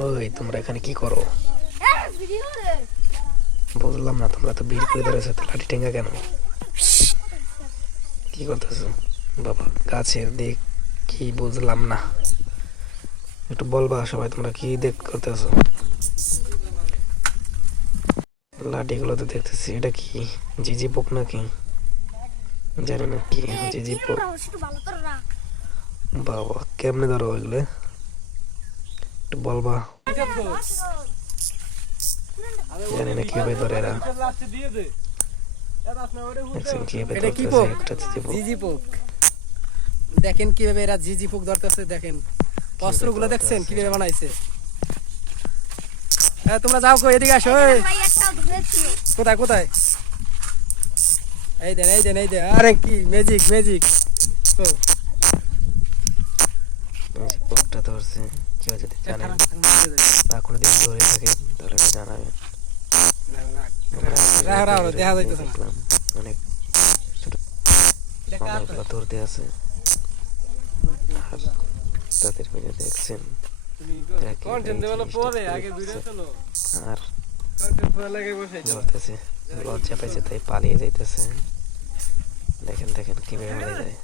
ওই তোমরা এখানে কি করো? বুঝলাম না, তোমরা তো ভিড় করে ধরেছো, তো লাঠি ঠেঙ্গা কেন? কি করতেছো বাবা? গাছের দিক কি বুঝলাম না, একটু বলবা সবাই তোমরা কি দেখ করতেছো? লাঠিগুলো তো দেখতেছি, এটা কি জিজি পোক নাকি জানি না কি জিজি পোক। বাবা কেমনে ধরো ওইগুলো, একটু বলবা? জানি না কিভাবে ধরে এরা, দেখছেন কিভাবে এটা কি ধরতেছে পোক? একটা জিজি পোক। জিজি পোক। দেখেন কিভাবে এরা জিজি পোক ধরতেছে, দেখেন অস্ত্রগুলো দেখছেন কিভাবে বানাইছে। তোমরা যাও কই, এদিকে আসো। কোথায় কোথায়? এই দেন এই দেন এই দেন, আরে কি ম্যাজিক ম্যাজিক। পোকটা ধরছে, কেউ যদি জানেন বা কোনোদিন ধরে থাকে তাহলে একটু জানাবেন। দেখা যাইতেছে না। দেখলাম অনেক ছোট অনেকগুলো ধরতে আছে, আর তাদের ভিডিও দেখছেন তারা কিভাবে এই জিনিসটা করছে। আর ধরতেছে, লজ্জা পাইছে তাই পালিয়ে যাইতেছে। দেখেন দেখেন কিভাবে পালিয়ে যায়।